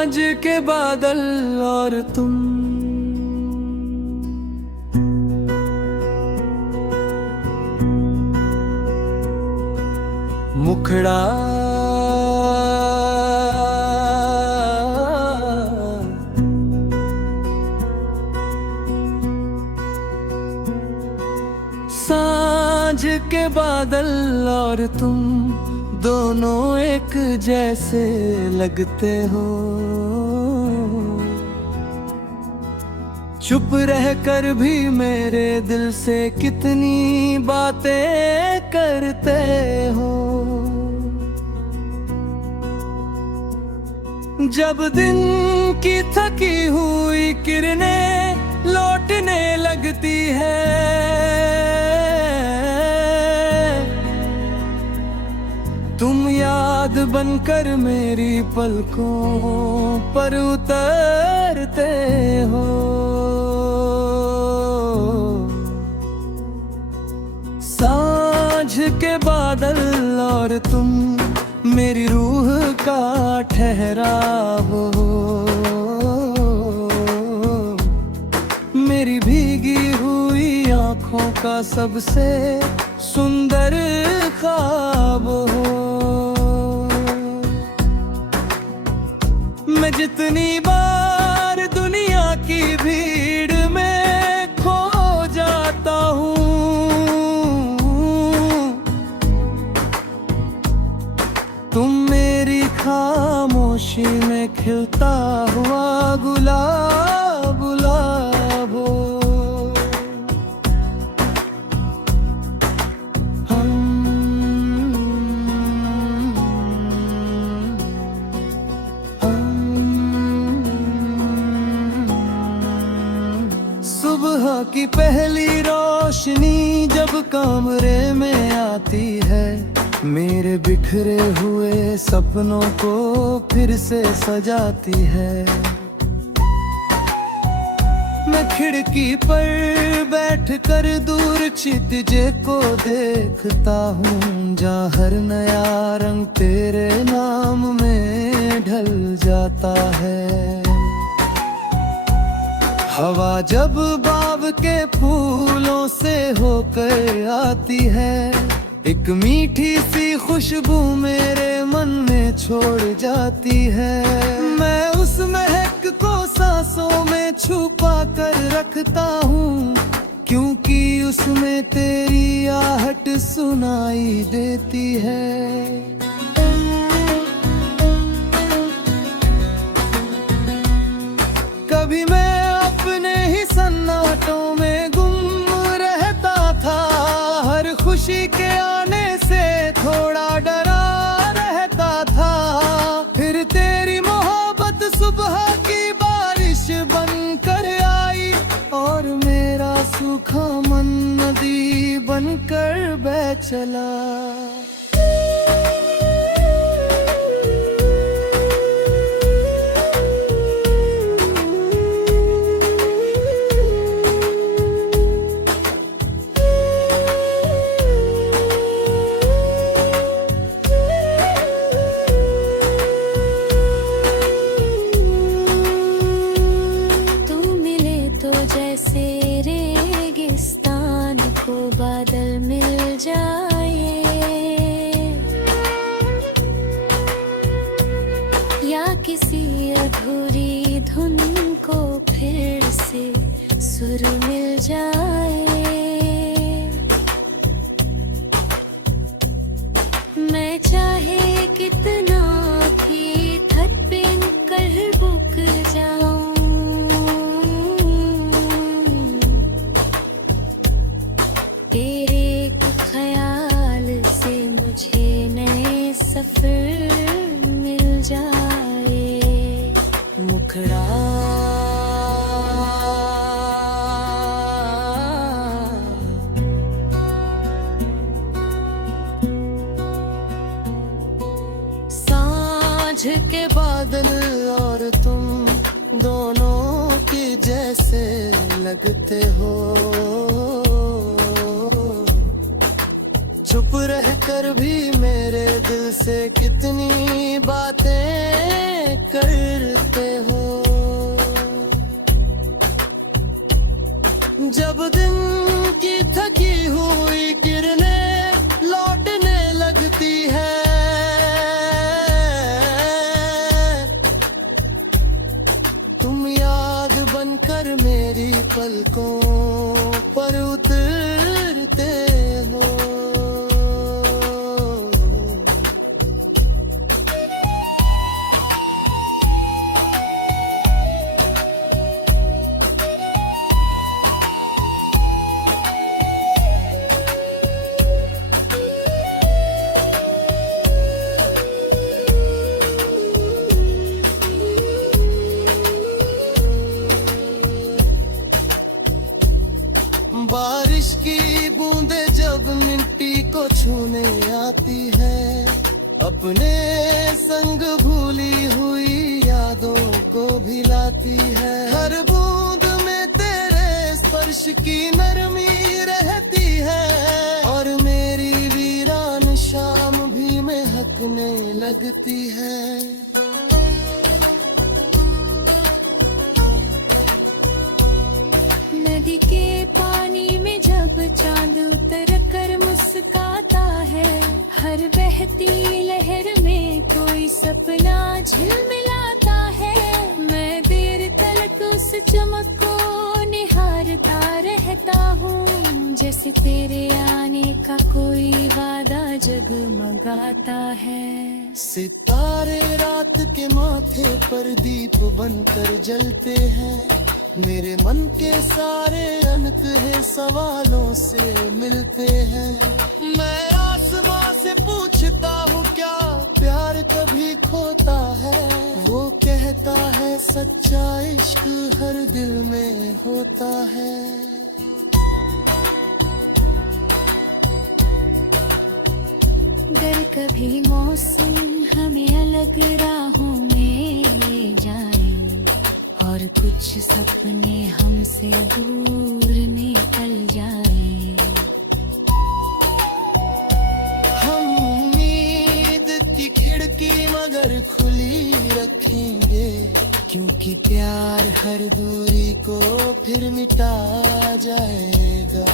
सांझ के बादल और तुम, मुखड़ा सांझ के बादल और तुम दोनों एक जैसे लगते हो। चुप रहकर भी मेरे दिल से कितनी बातें करते हो। जब दिन की थकी हुई किरणें लौटने लगती है, तुम याद बनकर मेरी पलकों पर उतरते हो। सांझ के बादल और तुम मेरी रूह का ठहराव हो, मेरी भीगी हुई आँखों का सबसे सुंदर ख्वाब हो। मैं जितनी बार दुनिया की भीड़ में खो जाता हूँ, तुम मेरी खामोशी में खिलता हुआ गुलाब गुलाब हो। सुबह की पहली रोशनी जब कमरे में आती है, मेरे बिखरे हुए सपनों को फिर से सजाती है। मैं खिड़की पर बैठकर दूर क्षितिज को देखता हूँ, जहाँ हर नया रंग तेरे नाम में ढल जाता है। हवा जब बाग के फूलों से होकर आती है, एक मीठी सी खुशबू मेरे मन में छोड़ जाती है। मैं उस महक को सांसों में छुपा कर रखता हूँ, क्योंकि उसमें तेरी आहट सुनाई देती है। कभी मैं अपने ही सन्नाटों में गुम रहता था, हर खुशी के आने से थोड़ा डरा रहता था। फिर तेरी मोहब्बत सुबह की बारिश बनकर आई, और मेरा सूखा मन नदी बनकर बह चला। जैसे रेगिस्तान को बादल मिल जाए, या किसी अधूरी धुन को फिर से सुर मिल जाए। मैं चाहे कितना भी थक पिन कर बुक जाऊं, तेरे एक ख्याल से मुझे नए सफर मिल जाए। मुखड़ा सांझ के बादल और तुम दोनों की जैसे लगते हो। चुप रहकर भी मेरे दिल से कितनी बातें करते हो। जब दिन की थकी हुई किरणें लौटने लगती है, तुम याद बनकर मेरी पलकों पर उतरते हो। बारिश की बूंदें जब मिट्टी को छूने आती है, अपने संग भूली हुई यादों को भी लाती है। हर बूंद में तेरे स्पर्श की नरमी रहती है, और मेरी वीरान शाम भी महकने लगती है। नदी के पानी में जब चांद उतर कर मुस्काता है, हर बहती लहर में कोई सपना झिलमिलाता है। मैं देर तक उस चमक को निहारता रहता हूँ, जैसे तेरे आने का कोई वादा जगमगाता है। सितारे रात के माथे पर दीप बनकर जलते हैं, मेरे मन के सारे अनकहे सवालों से मिलते हैं। मैं आसमां से पूछता हूँ क्या प्यार कभी खोता है, वो कहता है सच्चा इश्क हर दिल में होता है। अगर कभी मौसम हमें अलग राहों में ले जाए, और कुछ सपने हमसे दूर निकल जाए, हम उम्मीद की खिड़की मगर खुली रखेंगे, क्योंकि प्यार हर दूरी को फिर मिटा जाएगा।